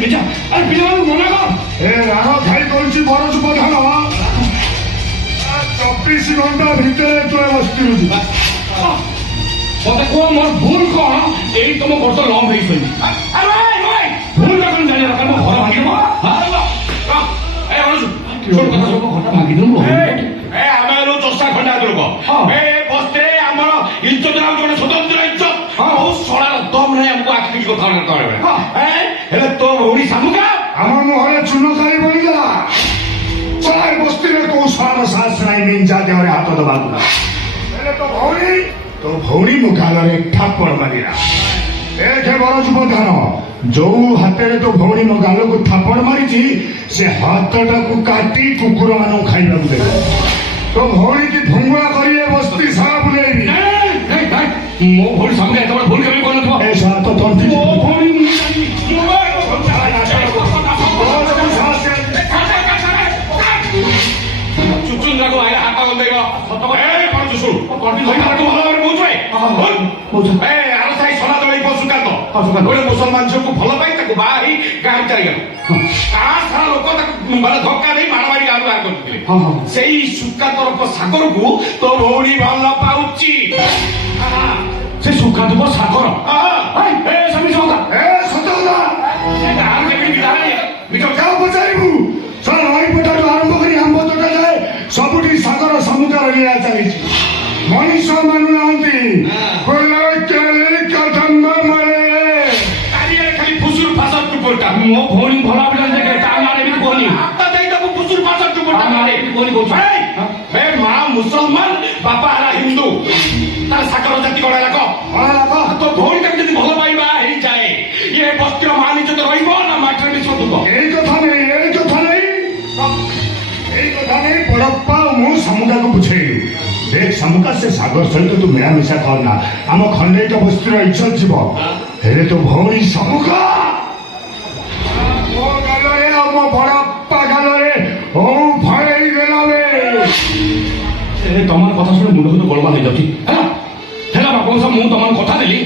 ମିର୍ଜା ଆରେ ପିଲାମାନଙ୍କୁ ମନା କର। ଏ ରାଣ ଖାଇ କରୁଛି ବଡ଼ ଯୁବଧାନ 24 ଘଣ୍ଟା ଭିତରେ ତୁ ବସ୍ତିରୁ ଯିବା। ମତେ କୁହ ମୋର ଭୁଲ କଣ? ଏଇ ତମ ବର୍ଷ ଲମ୍ବ ହେଇଛନ୍ତି ଭୁଲ କଣ ଜାଣିବା ଦରକାର? ମୋ ଘର ଭାଙ୍ଗିବ ଘରଟା ଭାଙ୍ଗିଦେବୁ। ଆମେ ହେଲୁ ଚଷା ଖଣ୍ଡା ଲୋକ। ଏ ବସ୍ତିରେ ଆମର ଇଜ୍ଜତ ଜଣେ ସ୍ୱତନ୍ତ୍ର ଇଜ୍ଜତ ଶଳାର ଦମ ନାହିଁ ଆମକୁ ଆଖି କଥା ହେଲେ ତୋ ଭଉଣୀ ଶାମୁକା ଆମ ମୁହଁରେ ଚୂନ ଖାଇ ବଳିଗଲା। ଚଳାଇ ବସ୍ତିରେ କୋଉ ସାର ସାହସ ନାହିଁ ମିଞ୍ଜା ଦେହରେ ହାତ ଦବାକୁ। ହେଲେ ତୋ ଭଉଣୀ ମୋ ଗାଲରେ ଥାପଡ଼ ମାରିଲା। ଦେଖେ ବଡ଼ ଯୁବଧାନ, ଯୋଉ ହାତରେ ତୋ ଭଉଣୀ ମୋ ଗାଲକୁ ଥାପଡ଼ ମାରିଛି ସେ ହାତଟାକୁ କାଟି କୁକୁର ମାନଙ୍କୁ ଖାଇବାକୁ ଦେବେ। ତୋ ଭଉଣୀ କି ଭଙ୍ଗୁଆ କରି ଏ ବସ୍ତି ସାରା ବୁଲେଇବି। ମୋ ଭଉଣୀ ସାମୁକା ଏତେବେଳେ ଭୁଲ କେବେ କରୁନଥିବ। ଏ ସାତ ତଣ୍ଟି ମୋ ଭଉଣୀ ଚୁଚୁନ୍ଦ୍ରାକୁ ଆଇଲେ ହାତ ଗନ୍ଧେଇବ। ଗୋଟେ ମୁସଲମାନ ଝିଅକୁ ଭଲ ପାଇ ତାକୁ ବାହା ହେଇ ଗାଁକୁ ଚାଲିଗଲା। ଗାଁ ସାରା ଲୋକ ତାକୁ ଧକ୍କା ଦେଇ ମାଡ଼ ମାରି ଗାଁରୁ ବାହାର କରିଥିଲେ। ସେଇ ସୁକାନ୍ତର ସାଗରକୁ ତୋ ଭଉଣୀ ଭଲ ପାଉଛି। ସେ ସୁକାନ୍ତଙ୍କ ସାଗର ପଚାରିବୁ ନଈପଟାରୁ ଆରମ୍ଭ କରି ଆମ୍ବ ତୋଟା ଯାଏ ସବୁଠି ସାଗର ସମୁଦ୍ର ଲୀଳା ଚାଲିଛି। ମଣିଷ ମାନୁନାହାନ୍ତି। ମୋ ଭଉଣୀ ଭଲ ପିଲା ଦେଖେ ତା ନାଁରେ ଏମିତି କହୁନି। ମା ମୁସଲମାନ ବାପା ହେଲା ହିନ୍ଦୁ। ତାର ସାଗର ଜାତି କଣ ହେଲା କହ? ତୋ ଭଉଣୀ ତାକୁ ଯଦି ଭଲ ପାଇବା ହେଇଯାଏ ଇଏ ବସ୍ତିର ମାନ ଇଜ୍ଜତ ରହିବ ନା ମାଟିରେ ମିଶ ଦୁଃଖ? ଏଇ କଥା ନେଇ ବଡପ୍ପା ମୁଁ ଶାମୁକାକୁ ବୁଝେଇଲି। ଦେଖ ଶାମୁକା, ସେ ସାଗର ସହିତ ତୁ ମିଳାମିଶା କରନା। ଆମ ଖଣ୍ଡେଇତ ବସ୍ତିର ଇଜ୍ଜତ ଯିବ। ହେଲେ ତୋ ଭଉଣୀ ଶାମୁକା ମୋ ଗାଲରେ ଆଉ ମୋ ବଡପ୍ପା ଗାଲରେ ଭଳେଇ ଦେଲା ବେ। ତମର କଥା ଶୁଣି ମୁଣ୍ଡ ଫୁଣ୍ଡ ଗୋଳମାଳ ହେଇଯାଉଛି। ହେଲା ବାପା ମୁଁ ତମର କଥା ଦେଲି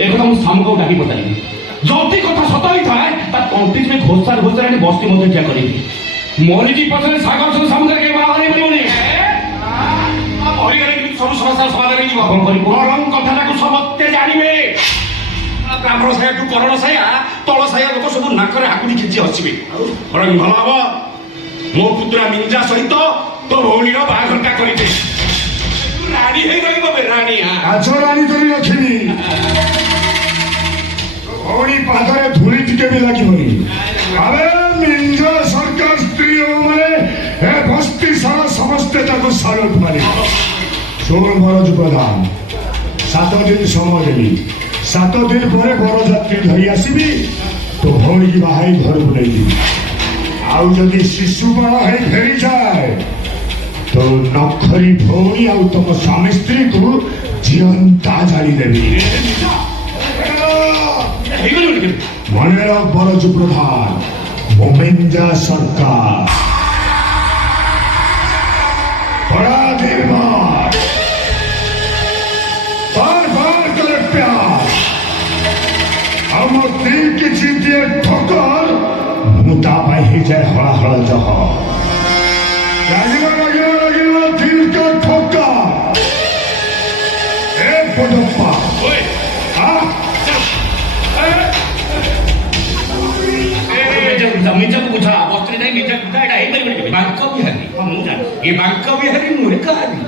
ଏ କଥା ମୁଁ ଶାମୁକାକୁ ଡାକି ପଚାରିବି। ଯଦି କଥା ସତ ହେଇଥାଏ ତା ତଣ୍ଟି ଘୋଷାର ଘୋଷାର ବସ୍ତି ମଧ୍ୟ ଠିଆ କରିବି। ମରିଛି ପଛରେ ସାଗର ସହିତ ଶାମୁକାରେ କେହି ବାହା ହେଇପାରିବନି। ସବୁ ସମସ୍ୟାର ସମାଧାନ ହେଇଯିବ। ବରଂ କଥାଟାକୁ ସମସ୍ତେ ଜାଣିବେ। ବ୍ରାହ୍ମଣ ସାୟାଠୁ କରଣ ସାୟା ତଳ ସାୟା ଲୋକ ସବୁ ନାକରେ ହାକୁଡ଼ି ଖିଚି ହସିବେ। ବରଂ ଭଲ ହବ ମୋ ପୁତୁରା ମିଞ୍ଜା ସହିତ ତୋ ଭଉଣୀର ବାହାଘରଟା କରିଦେ। ରାଣୀ ହେଇ ରହିବ ବେ ରାଣୀ। କାଛ ରାଣୀ କରି ରଖିବି। ଭଉଣୀ ପାଦରେ ଧୂଳି ଟିକେ ବି ଲାଗିବନି। ଆରେ ମିଞ୍ଜା ସରକାର ସ୍ତ୍ରୀ ମାନେ ଏ ବସ୍ତି ସାରା ସମସ୍ତେ ତାକୁ ସାଲୁଟ ମାରିବେ। ଶୁଣ ବର ଯୁବଧାନ, 7 ଦିନ ସମୟ ଦେବି। 7 ଦିନ ପରେ ବରଯାତ୍ରୀ ଧରି ଆସିବି। ତୋ ଭଉଣୀକି ବାହାଇ ଘରକୁ ନେଇଯିବି। ଆଉ ଯଦି ଶିଶୁ ବଳ ହେଇ ଫେରିଯାଏ ତୋ ନଖରି ଭଉଣୀ ଆଉ ତମ ସ୍ୱାମୀ ସ୍ତ୍ରୀକୁ ଜିଅନ୍ତା ଜାଳିଦେବି। ମନେ ରଖ ବର ଯୁବଧାନ, ମୋମିଞ୍ଜା ସରକାର बड़ा देर बाद बार बार करे प्यार हम दिल की जीतिए ठोकर मुता पाई ही जाए हड़ा हड़ा जह लगिला दिल का ठोकर। ए बड़प्पा ମିର୍ଜାକୁ ବୁଝ ବସ୍ତ୍ରୀ ଯାଇ ମିର୍ଜା ବୁଝା ଏଇଟା ହେଇପାରିବନି। ବାଙ୍କ ବିହାରୀ ମୁଁ ଜାଣି ଏ ବାଙ୍କ ବିହାରୀ ନୁହେଁ କାହାରି।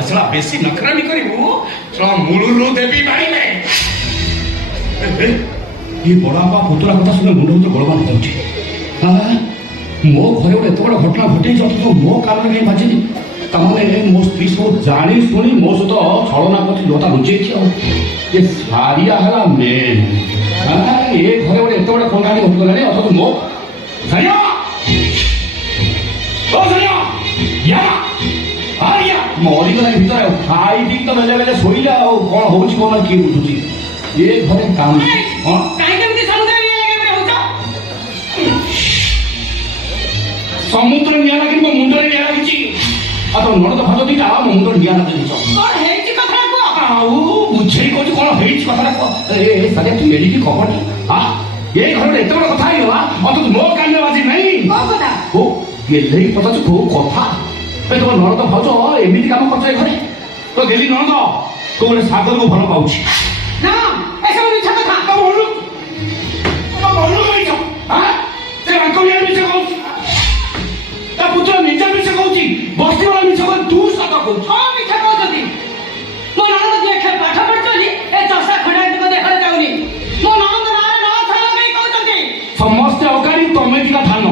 ଆସିଲା ବେଶୀ ନଖରାମି କରିବୁ ମୂଳରୁ ଦେବି ମାରିବେ। ଏ ବଡ଼ବାପା ପୁତୁରା କଥା ଶୁଣି ମୁଣ୍ଡ ଭିତରେ ଗୋଳମାଳ ହେଇଯାଉଛି। ମୋ ଘରେ ଗୋଟେ ଏତେ ବଡ଼ ଘଟଣା ଘଟେଇଛି ଅଥଚ ମୋ କାନରେ କାହିଁ ବାଜିନି। ତାମାନେ ମୋ ସ୍ତ୍ରୀ ସବୁ ଜାଣି ଶୁଣି ମୋ ସହିତ ଛଳନା ପ୍ରତି ଲତା ଲୁଚେଇଛି। ଆଉ ଏ ସାରିଆ ହେଲା ମେନ୍। ଏ ଘରେ ଗୋଟେ ଏତେ ବଡ଼ ଖଣ୍ଡାଟି ଘଟିଗଲାଣି ଅଥଚ ମୋ ସାରିଆ ମରିଗଲା ଭିତରେ ଆଉ ଖାଇ ପିଇ ତ ବେଲେ ବେଲେ ଶୋଇଲା। ଆଉ କଣ ହଉଛି କଣ କିଏ ବୁଝୁଛି? ଏ ଘରେ କାମ ସମୁଦ୍ର ନିଆଁ ଲାଗି ମୋ ମୁଣ୍ଡରେ ନିଆଁ ଲାଗିଛି। ଆଉ ତୋ ନଣଦ ଭାତ ଦିଟା ମୋ ମୁଣ୍ଡରେ ନିଆଁ ଲାଗି ଦେଇଛ। ଆଉ ବୁଝେଇ କହୁଛି କଣ ହେଇଛି କଥାଟା କହ। ସାରିଆ ତୁ ଏଡ଼ିକି ଖବର এই ঘরে এত বড় কথা ହେଇଗଲା অথচ ମୋ କାନରେ ବାଜି ନାହିଁ କଣ କଥା? ଓ ଗେଲେଇ ପଚାରୁଛୁ କୋଉ କଥା ଏ ତମ ନଣନ୍ଦ ଭାଉଜ ଏମିତି କାମ କରୁଛ ଏ ଘରେ ତ ଗେଲି ନଣନ୍ଦ ତୁ ଗୋଟେ ସାଗରକୁ ଭଲ ପାଉଛି ନା ଏସବୁ ମିଛ କଥା। ତମ ମନକୁ କହିଛ ସେ ଆଙ୍କ ବିଷୟରେ ମିଛ କହୁଛି ତା ପୁତ୍ର ନିଜ ମିଛ କହୁଛି ବସ୍ତି ବାଲା ମିଛ କହୁଛି ତୁ ସତ କହୁଛୁ କଣ ମିଛ କହୁଛନ୍ତି? ମୋ ନଣନ୍ଦ ଯିଏ ଖେଳ ପାଠ ପଢୁଛନ୍ତି ଏ ଚଷା ଖଣ୍ଡାୟତଙ୍କ ଦେହରେ ଯାଉନି। ମୋ ନଣନ୍ଦ ନାଁରେ ନ ଥାଇବା ପାଇଁ କହୁଛନ୍ତି। ସମସ୍ତେ ଅଗାଡ଼ି ତମେ ଟିକା ଧାନ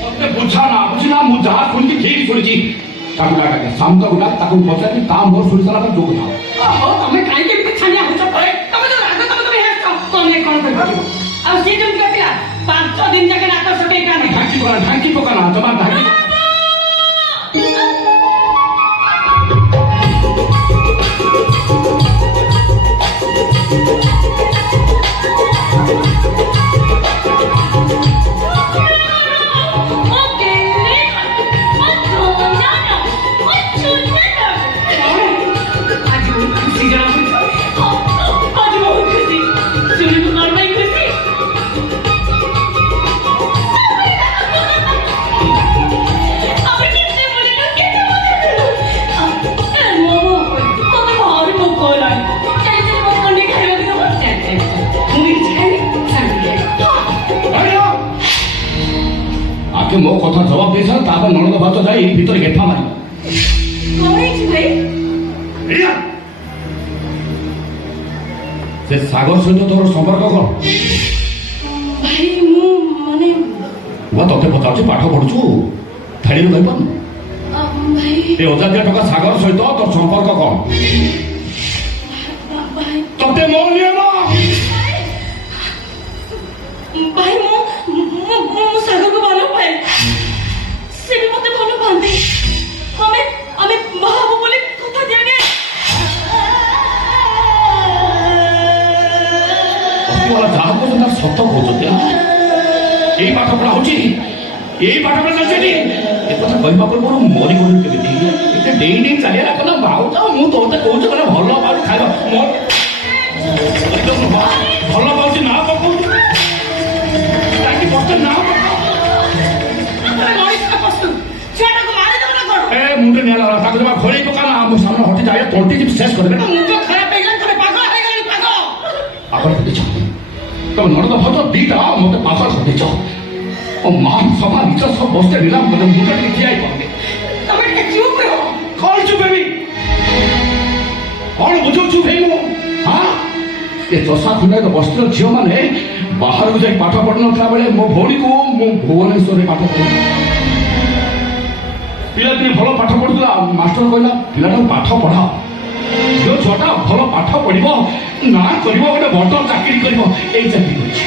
ମତେ ବୁଝା ନା ବୁଝିନା ମୁଁ ଯାହା ଶୁଣିଛି ଠିକ ଶୁଣିଛି ତାକୁ ଡାକେ ଶାନ୍ତ ଗୁଡା ତାକୁ ପଚାରି ତା ମୋର ଶୁଣି ସାରିଲା ପରେ ଯୋଗ ଥାଉ ଓହୋ ତମେ କାହିଁକି ଏମିତି ଛାନିଆ ହଉଛ? ତମେ ଯୋଉ ରାଗ ତମେ ହେସ ତମେ କଣ କରିପାରିବ? ଆଉ ସିଏ ଯେମିତି ପିଲା 5 ଦିନ ଯାକେ ନାକ ସଟେଇ କାନ୍ଦେ। ଢାଙ୍କି ପକାନା ଜମା ଢାଙ୍କି ମୋ କଥା ଜବାବ ଦେଇଥାଉ ତାପରେ ନଣନ୍ଦ ଭାତ ଯାଇ ଭିତରେ ଗେଫା ମାରିବ ସେ ସାଗର ସହିତ ତୋର ସମ୍ପର୍କ କଣ? ଭାଇ ମୁଁ ମାନେ ତତେ ପଚାରୁଛି ପାଠ ପଢୁଛୁ ଥାଳିରୁ କହିପାରୁନୁ ଭାଇ ଏ ଅଜାତିଆ ଟଙ୍କା ସାଗର ସହିତ ତୋର ସମ୍ପର୍କ କଣ? ଭାଇ ତତେ ମୋ ନିୟମ ଭାଇ ମୁଁ ସାଗରକୁ ଭଲ ପାଏ। ସେ ବି ମତେ ଭଲ ପାଆନ୍ତି। ଆମେ ବାହା ହବୁ ବୋଲି କଥା ଦିଆगे। ଯାହା କହୁଛନ୍ତି ତାର ସତ କହୁଛନ୍ତି ଏଇ ପାଠ ପଢା ହଉଛି ଏଇ ପାଠ ପଢା ଚାଲିଛି ଏ କଥା କହିବା ପୂର୍ବରୁ ମରି ଗଲି କେମିତି ଏତେ ଡେଇଁ ଡେଇଁ ଚାଲିବା କଥା ଭାଉଛ ମୁଁ ତୋତେ କହୁଛି ମାନେ ଭଲ ପାଉଛି ଖାଇବା ଭଲ ପାଉଛି ନା ପକଉଛି ମୁଣ୍ଡ ନିଆଲା ତାକୁ ଜମା ଘୋଡ଼େଇ ପକା ନା ମୋ ସାମନେ ହଟି ଯାଏ ତଣ୍ଟି ଯିବି ଶେଷ କରିବେ ପାଗଳ କରିଦେଇଛ ତମେ ନଣନ୍ଦ ଭାଉଜ ଦିଟା ମତେ ପାଗଳ କରିଦେଇଛ ଓ ମା ସଭା ନିଜ ସବ ବସ୍ତେ ନିଲାମ କଲେ ମୁଣ୍ଡ ଟିକେ ଠିଆ ହେଇପାରୁନି କଣ ଚୁପ୍ ହେବି କଣ ବୁଝଉ ଚୁପ୍ ହେଇ ମୁଁ ଏ ଚଷା ଖଣ୍ଡାୟତ ବସ୍ତିର ଝିଅମାନେ ବାହାରକୁ ଯାଇ ପାଠ ପଢୁନଥିଲା ବେଳେ ମୋ ଭଉଣୀକୁ ମୁଁ ଭୁବନେଶ୍ୱରରେ ପାଠ ପଢୁଥିଲି ପିଲାଦିନେ ଭଲ ପାଠ ପଢୁଥିଲା ମାଷ୍ଟର କହିଲା ପିଲାଟାକୁ ପାଠ ପଢାଅ ଝିଅ ଛୁଆଟା ଭଲ ପାଠ ପଢିବ ନା କରିବ ଗୋଟେ ବଡ ଚାକିରି କରିବ ଏଇ ଚାକିରି କରିଛି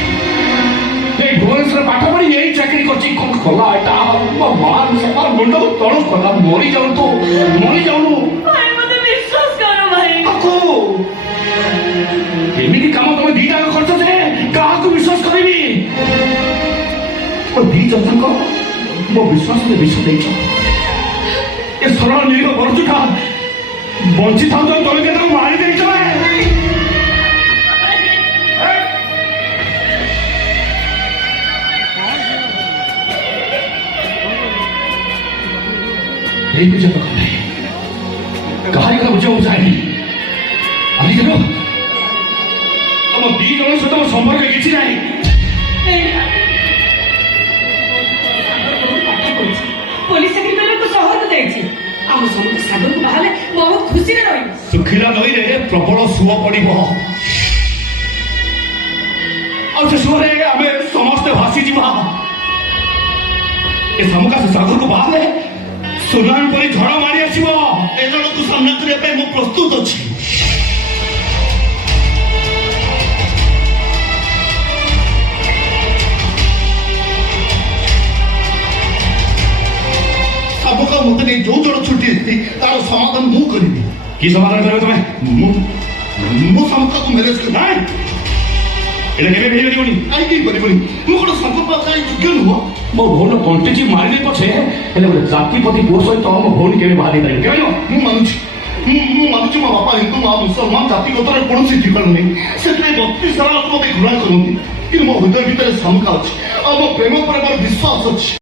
ଏଇ ଭୁବନେଶ୍ୱରରେ ପାଠ ପଢି ଏଇ ଚାକିରି କରିଛି କଣ କଲା ଏଇଟା ମୋ ମା ସକାଳ ମୁଣ୍ଡକୁ ତଳୁ କଲା ମରି ଯାଉନୁ ବିଶ୍ୱାସ କର ଭାଇ ଏମିତି କାମ ତମେ ଦିଟା କରୁଛ ଯେ କାହାକୁ ବିଶ୍ୱାସ କରିବି ଦି ଜଣଙ୍କ ମୋ ବିଶ୍ୱାସରେ ବିଷ ଦେଇଛ ଏ ସରଳ ନିରୀହ ବରଜୁଟା ବଞ୍ଚିଥାଉ ତମେ ତାକୁ ମାରି ଦେଇଛ ଏଇ ପୂଜ ତ କଲେ କାହାରି କଥା ବୁଝିବାକୁ ଚାହେଁନି ଆଜିକାର ତମ ଦି ଜଣ ସହିତ ମୋ ସମ୍ପର୍କ କିଛି ନାହିଁ ପୋଲିସ ଚାକିରି କରିବାକୁ ସହରକୁ ଯାଇଛି। ଆମ ସମସ୍ତେ ସାଗରକୁ ବାହାରେ ବହୁତ ଖୁସିରେ ରହିବୁ। ଶୁଖିଲା ନଈରେ ପ୍ରବଳ ସୁଅ ପଡିବ ଆଉ ସେ ସୁଅରେ ଆମେ ସମସ୍ତେ ଭାସିଯିବା ଏ ସମୁକା ସେ ସାଗରକୁ ବାହାରେ ସୁନାମୀ ପରି ଝଡ଼ ମାରି ଆସିବ ଏ ଜଣକୁ ସାମ୍ନା କରିବା ପାଇଁ ମୁଁ ପ୍ରସ୍ତୁତ ଅଛି सबका मत नहीं जो जड़ छुट्टी थी तार समाधान मु करी की समाधान करो तुम्हें मु सबका को मैरिज कर नहीं এটা কেবে ভেবে দিবনি आई की परिबनी मु कोन संकल्प काई যোগ্য নুহ ମୋ ଭଉଣୀ ତଣ୍ଟିଚି ମାରିଦେଇ ପଛେ ହେଲେ ଗୋଟେ ଜାତିପତି ପୁଅ ସହିତ ମୋ ଭଉଣୀ କେବେ ବାହାରି ପାରିବ କେବେ मु मानुची मो बापा हिंदू मा मुसलमान जाति गोत्र कोनसी ठिकाण नहीं से 32 साल लोक मते घृणा करନ୍ତି କିନ୍ତୁ ମୋ ହୃଦୟ ଭିତରେ ଶଙ୍କା ଅଛି ଆଉ ମୋ ପ୍ରେମ ଉପରେ ମୋର ବିଶ୍ୱାସ ଅଛି।